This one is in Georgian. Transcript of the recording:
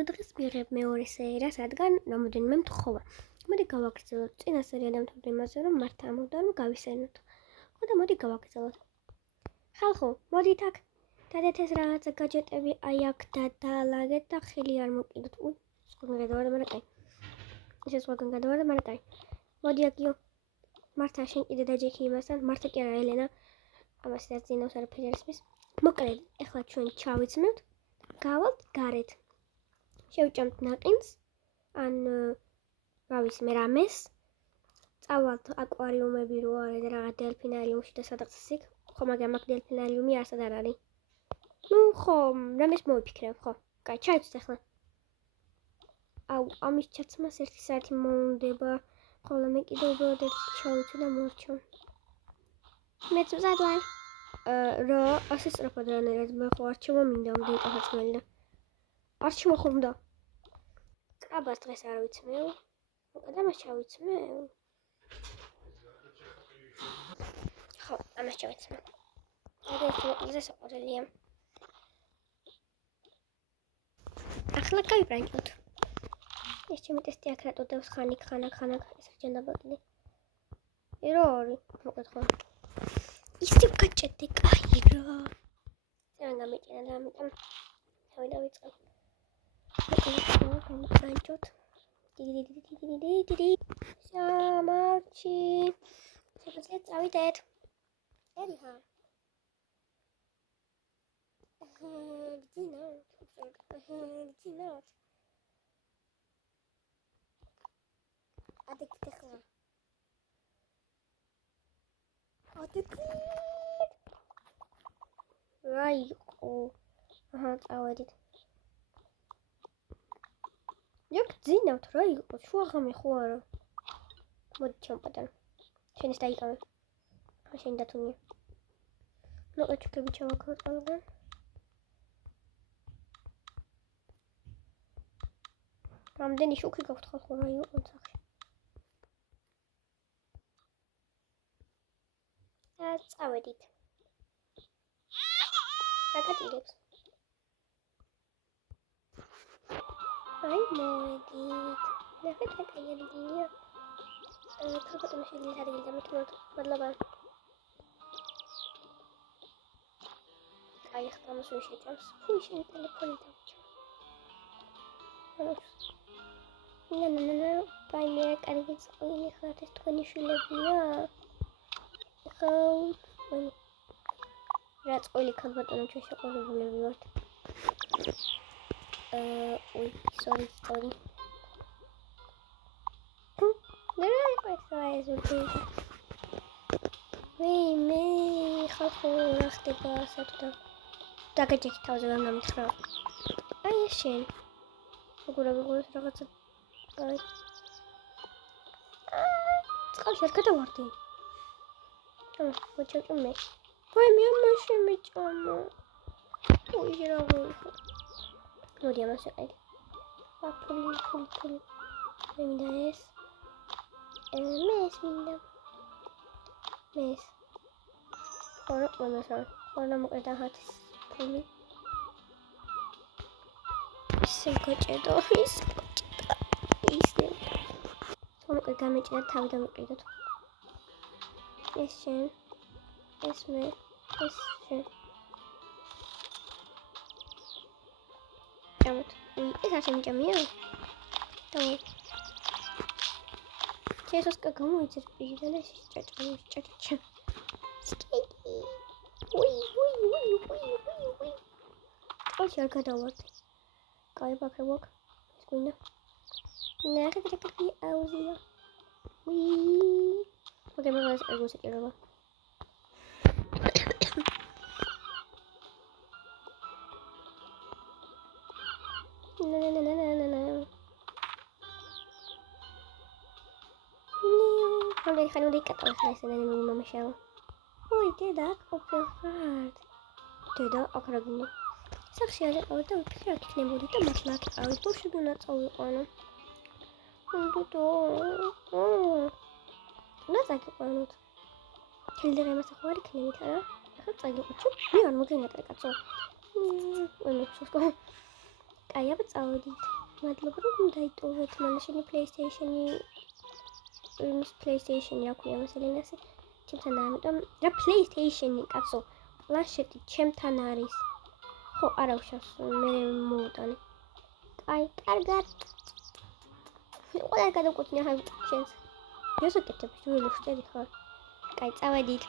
დღეს მიღებ მეორე სერიას, რადგან რამოდენიმე მთხოვა. მოდი გავაგრძელოთ წინა სერია დამთავრდა იმაზე, რომ მართა ამბობდა, რომ გავისერნოთ. ხო და მოდი გავაგრძელოთ. ხალხო, მოდით აქ. დადეთ ეს რაღაცა გაჯეტები აი აქ დადალაგეთ და ხელი არ მოკიდოთ. სხვაგან გადავარდა, მაგრამ კაი. ესე სხვაგან გადავარდა, მაგრამ კაი. მოდი აქიო. მართა შენ კიდე დაჯექი იმასთან, მართა კი არა ელენა. ამას რაც ძინავს არაფერი არ ისმის. მოკლედ, ეხლა ჩვენ ჩავიცმევთ. გავალთ გარეთ. შევჭამთ ნაყინს, ან რა ვიცი მე რამეს. წავალთ აკვარიუმები რო არის და რაღაც დელფინარიუმში და სადაც იქ. ხო, მაგრამ აქ დელფინარიუმი არასად არ არის. ნუ ხო, რამეს მოვიფიქრებ, ხო. კაი, ჩაიცვით ახლა. აუ, ამის ჩაცმას ერთი საათი მოუნდება, ხოლო მე კიდე უბრალოდ ერთი ჩავიცვი და მოვარჩევ. მეც მზად ვარ. რა, ასე სწრაფად რანაირად მე ხო არჩევა მინდა დეიტახაცმელი და არჩევა ხომ და აბას დღეს არ ვიცმევ. უკან ამას ჩავიცმევ. ხო, ამას ჩავიცმევ. ეს საყვარელია. ახლა გავიბრანჭოთ. ეს ჩემი ტესტი აქ რატო დევს ხანიკ ეს რჯენდება კიდე. რა არის? მოკლედ ხო. ისე გაჭედი, კაი რა. ძალიან გამიჭირა და ამიტომ დავიწყე. Ganchot. Samachi. Сейчас авидет. Эриха. Динат. Адектехла. Right. Авидет. Як ძინავთ რა იყო? შუაღამე ხო არა? მოდი ჩამპატან. შენ ის დაიკავე. ხა შენ დათუნია. ნუ ეჭქები ჩავაქრო ყველგან. რამდენი შუქი გაქვთ ხო რა იყო ოთახში? წავედით. აკატილებს. Ay, moedit. Nafet la calle de niño. Creo que me sirve la regla, me tengo que lavar. Ahí estamos en sitios. Uy, se me telepone. No. Pai, mira, cargues. Oye, hija, te estoy con el vida. Bueno. Rats, oye, kan wat dan tussen oren van de wereld. Ой, sorry. Давай поставим звук. Эй, хату рахтеба сатта. Так эти тавза нам тхра. Ай, шен. Гура რაღაცა. Ай. წყალში არ გადავარდი. მოჭამჭო მე. ვაი, მე ამაში მეჭამა. ой, რა გულხო. მოდი ამას ეყიდი. ფული. მე მინდა ეს. მინდა. მეს. ხორა მოყედა ხათის ფული. ისე გაჭედო. მოკლედ გამეჭირა თავი და მიყიდოთ. ეს შენ. ეს მე. ეს შენ. Jamut. Es hace mucha miedo. Todo. Si eso es que como dices, pídale si chacha. Skate. Uy. Oh, si algo da vuelta. Cae para que walk. Escuina. Nada que te cae audio. Uy. Porque me vas algo se quiere ver. No. Olha, ele não dica para fazer nada no meu mexão. Oi, te dá copyright. Te dá a caragna. Sabe se eu tô pior que nem bonita, mas lá que eu tô chegando na sua ana. Não sei que quando. Ele deve mais agora que nem tá. Eu tô indo. Eu não ganho nada, cara. Olha, só აი, აბა წავედით. მადლობა, რომ დაიტოვეთ. მანაშენი PlayStation-ი იმის PlayStation-ი რა ქვია მასელინასი. ჩემთან ამიტომ რა PlayStation-ი, კაცო. პლანშეტი ჩემთან არის. ხო, არა უშავს, მე მოვუტანე. აი, კარგად. ყველა გადავკუთვნი ახლა შენს. რასაკეთებ, ჯულიო, შტერი ხარ? კაი, წავედით.